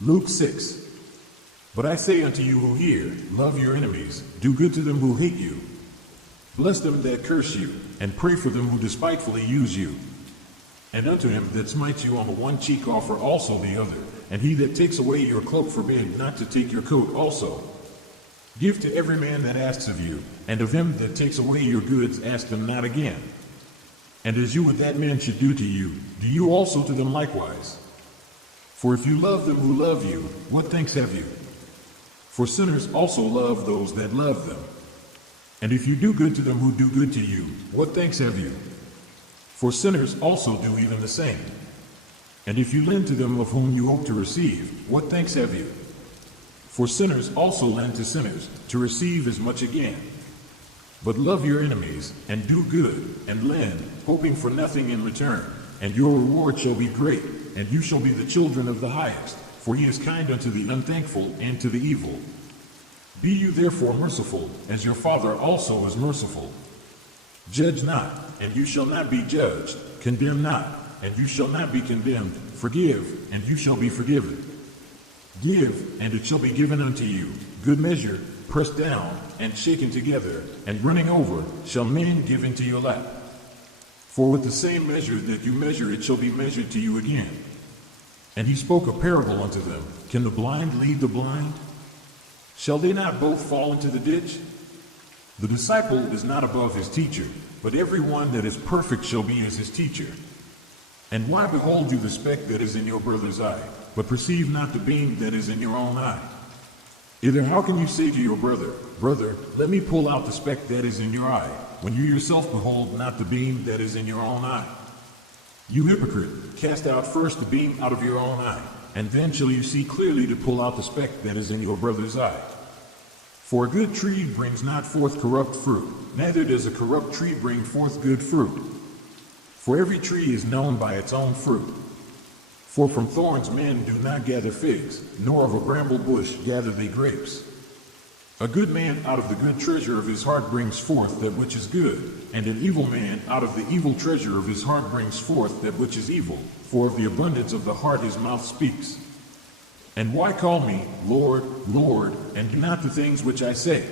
Luke 6. But I say unto you who hear, love your enemies, do good to them who hate you, bless them that curse you, and pray for them who despitefully use you. And unto him that smites you on the one cheek offer also the other, and he that takes away your cloak forbid not to take your coat also. Give to every man that asks of you, and of him that takes away your goods ask them not again. And as you would that man should do to you, do you also to them likewise. For if you love them who love you, what thanks have you? For sinners also love those that love them. And if you do good to them who do good to you, what thanks have you? For sinners also do even the same. And if you lend to them of whom you hope to receive, what thanks have you? For sinners also lend to sinners, to receive as much again. But love your enemies, and do good, and lend, hoping for nothing in return, and your reward shall be great, and you shall be the children of the highest, for he is kind unto the unthankful and to the evil. Be you therefore merciful, as your Father also is merciful. Judge not, and you shall not be judged. Condemn not, and you shall not be condemned. Forgive, and you shall be forgiven. Give, and it shall be given unto you. Good measure, pressed down, and shaken together, and running over, shall men give into your lap. For with the same measure that you measure, it shall be measured to you again. And he spoke a parable unto them. Can the blind lead the blind? Shall they not both fall into the ditch? The disciple is not above his teacher, but every one that is perfect shall be as his teacher. And why behold you the speck that is in your brother's eye, but perceive not the beam that is in your own eye? Either how can you say to your brother, Brother, let me pull out the speck that is in your eye, when you yourself behold not the beam that is in your own eye? You hypocrite, cast out first the beam out of your own eye, and then shall you see clearly to pull out the speck that is in your brother's eye. For a good tree brings not forth corrupt fruit, neither does a corrupt tree bring forth good fruit. For every tree is known by its own fruit. For from thorns men do not gather figs, nor of a bramble bush gather they grapes. A good man out of the good treasure of his heart brings forth that which is good, and an evil man out of the evil treasure of his heart brings forth that which is evil, for of the abundance of the heart his mouth speaks. And why call me, Lord, Lord, and do not the things which I say?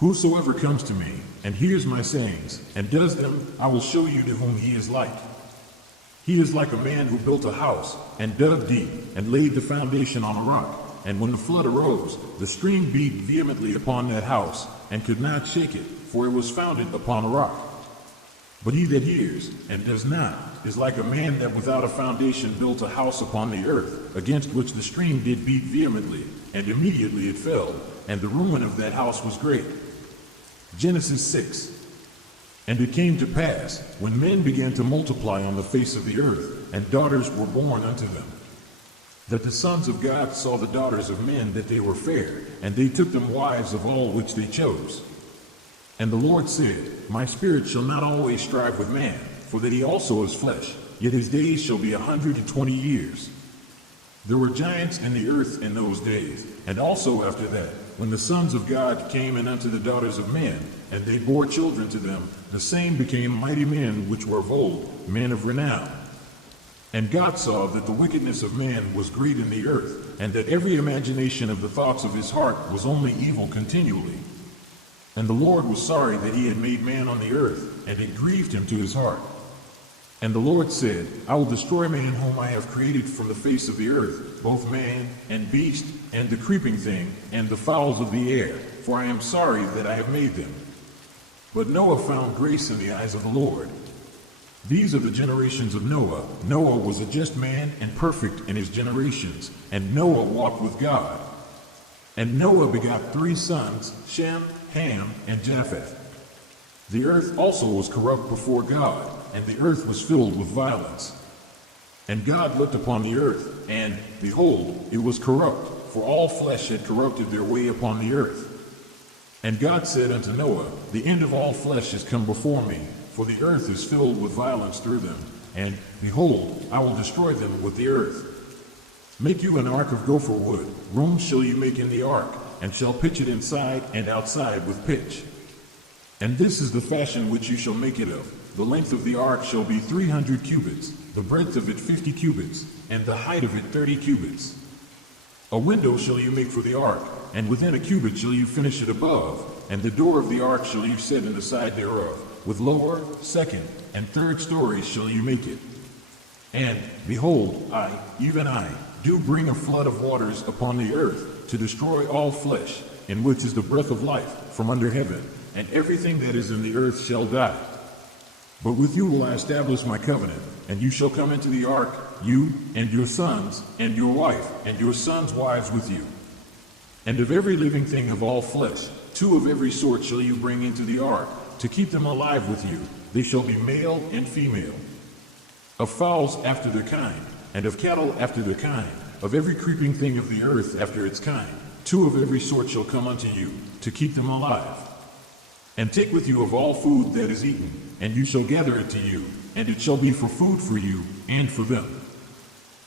Whosoever comes to me, and hears my sayings, and does them, I will show you to whom he is like. He is like a man who built a house, and dug deep, and laid the foundation on a rock. And when the flood arose, the stream beat vehemently upon that house, and could not shake it, for it was founded upon a rock. But he that hears, and does not, is like a man that without a foundation built a house upon the earth, against which the stream did beat vehemently, and immediately it fell, and the ruin of that house was great. Genesis 6. And it came to pass, when men began to multiply on the face of the earth, and daughters were born unto them, that the sons of God saw the daughters of men that they were fair, and they took them wives of all which they chose. And the Lord said, My spirit shall not always strive with man, for that he also is flesh, yet his days shall be 120 years. There were giants in the earth in those days, and also after that, when the sons of God came in unto the daughters of men, and they bore children to them, the same became mighty men which were of old, men of renown. And God saw that the wickedness of man was great in the earth, and that every imagination of the thoughts of his heart was only evil continually. And the Lord was sorry that he had made man on the earth, and it grieved him to his heart. And the Lord said, I will destroy man whom I have created from the face of the earth, both man and beast, and the creeping thing, and the fowls of the air, for I am sorry that I have made them. But Noah found grace in the eyes of the Lord. These are the generations of Noah. Noah was a just man and perfect in his generations, and Noah walked with God. And Noah begot 3 sons, Shem, Ham, and Japheth. The earth also was corrupt before God, and the earth was filled with violence. And God looked upon the earth, and, behold, it was corrupt, for all flesh had corrupted their way upon the earth. And God said unto Noah, The end of all flesh is come before me, for the earth is filled with violence through them, and, behold, I will destroy them with the earth. Make you an ark of gopher wood, rooms shall you make in the ark, and shall pitch it inside and outside with pitch. And this is the fashion which you shall make it of. The length of the ark shall be 300 cubits, the breadth of it 50 cubits, and the height of it 30 cubits. A window shall you make for the ark, and within a cubit shall you finish it above, and the door of the ark shall you set in the side thereof. With lower, second, and third stories shall you make it. And, behold, I, even I, do bring a flood of waters upon the earth, to destroy all flesh, in which is the breath of life, from under heaven, and everything that is in the earth shall die. But with you will I establish my covenant, and you shall come into the ark, you, and your sons, and your wife, and your sons' wives with you. And of every living thing of all flesh, 2 of every sort shall you bring into the ark, to keep them alive with you. They shall be male and female. Of fowls after their kind, and of cattle after their kind, of every creeping thing of the earth after its kind, 2 of every sort shall come unto you, to keep them alive. And take with you of all food that is eaten, and you shall gather it to you, and it shall be for food for you and for them.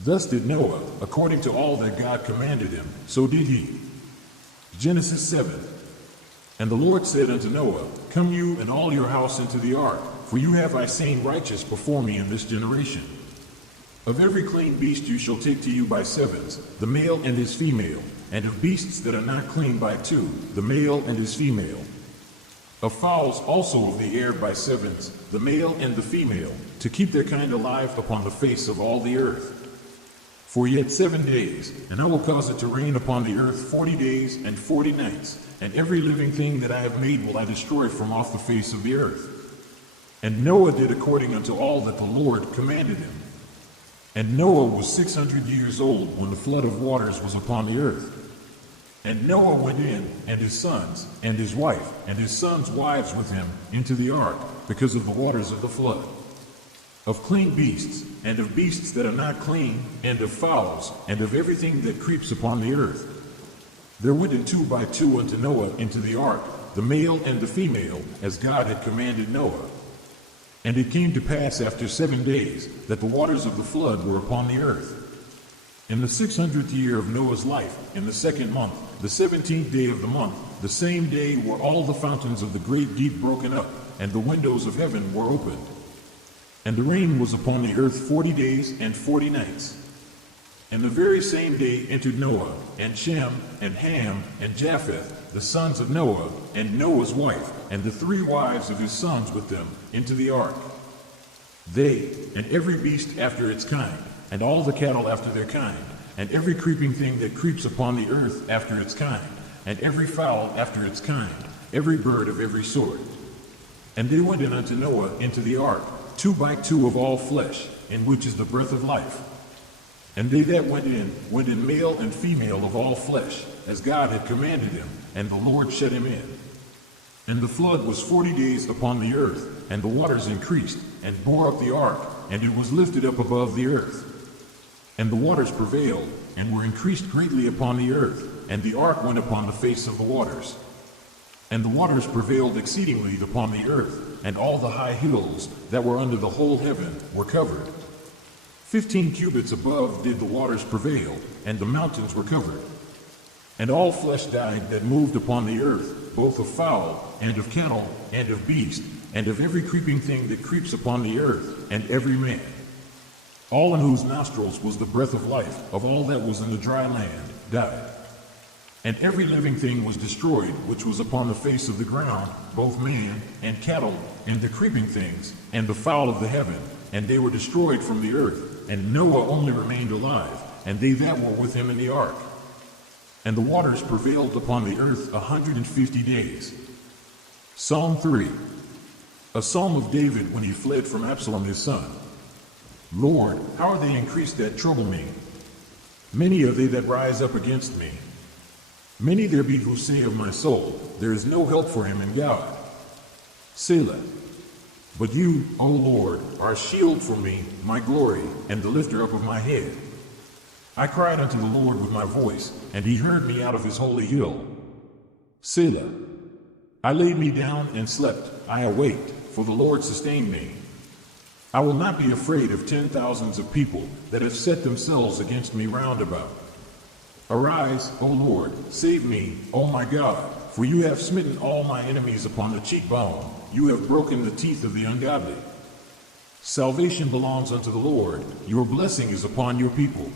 Thus did Noah, according to all that God commanded him, so did he. Genesis 7. And the Lord said unto Noah, Come you and all your house into the ark, for you have I seen righteous before me in this generation. Of every clean beast you shall take to you by 7s, the male and his female, and of beasts that are not clean by 2, the male and his female. Of fowls also of the air by 7s, the male and the female, to keep their kind alive upon the face of all the earth. For yet 7 days, and I will cause it to rain upon the earth 40 days and 40 nights, and every living thing that I have made will I destroy from off the face of the earth. And Noah did according unto all that the Lord commanded him. And Noah was 600 years old when the flood of waters was upon the earth. And Noah went in, and his sons, and his wife, and his sons' wives with him, into the ark, because of the waters of the flood. Of clean beasts, and of beasts that are not clean, and of fowls, and of everything that creeps upon the earth. There went in 2 by 2 unto Noah into the ark, the male and the female, as God had commanded Noah. And it came to pass after 7 days, that the waters of the flood were upon the earth. In the 600th year of Noah's life, in the 2nd month, the 17th day of the month, the same day were all the fountains of the great deep broken up, and the windows of heaven were opened. And the rain was upon the earth 40 days and 40 nights. And the very same day entered Noah, and Shem, and Ham, and Japheth, the sons of Noah, and Noah's wife, and the 3 wives of his sons with them, into the ark. They, and every beast after its kind, and all the cattle after their kind, and every creeping thing that creeps upon the earth after its kind, and every fowl after its kind, every bird of every sort. And they went in unto Noah into the ark, 2 by 2 of all flesh, in which is the breath of life. And they that went in male and female of all flesh, as God had commanded him, and the Lord shut him in. And the flood was 40 days upon the earth, and the waters increased, and bore up the ark, and it was lifted up above the earth. And the waters prevailed, and were increased greatly upon the earth, and the ark went upon the face of the waters. And the waters prevailed exceedingly upon the earth, and all the high hills that were under the whole heaven were covered. 15 cubits above did the waters prevail, and the mountains were covered. And all flesh died that moved upon the earth, both of fowl, and of cattle, and of beast, and of every creeping thing that creeps upon the earth, and every man. All in whose nostrils was the breath of life, of all that was in the dry land, died. And every living thing was destroyed, which was upon the face of the ground, both man, and cattle, and the creeping things, and the fowl of the heaven, and they were destroyed from the earth. And Noah only remained alive, and they that were with him in the ark. And the waters prevailed upon the earth 150 days. Psalm 3. A psalm of David when he fled from Absalom his son. Lord, how are they increased that trouble me? Many are they that rise up against me. Many there be who say of my soul, there is no help for him in God. Selah. But you, O Lord, are a shield for me, my glory, and the lifter up of my head. I cried unto the Lord with my voice, and he heard me out of his holy hill. Selah. I laid me down and slept, I awaked, for the Lord sustained me. I will not be afraid of 10,000s of people that have set themselves against me round about. Arise, O Lord, save me, O my God, for you have smitten all my enemies upon the cheekbone. You have broken the teeth of the ungodly. Salvation belongs unto the Lord. Your blessing is upon your people.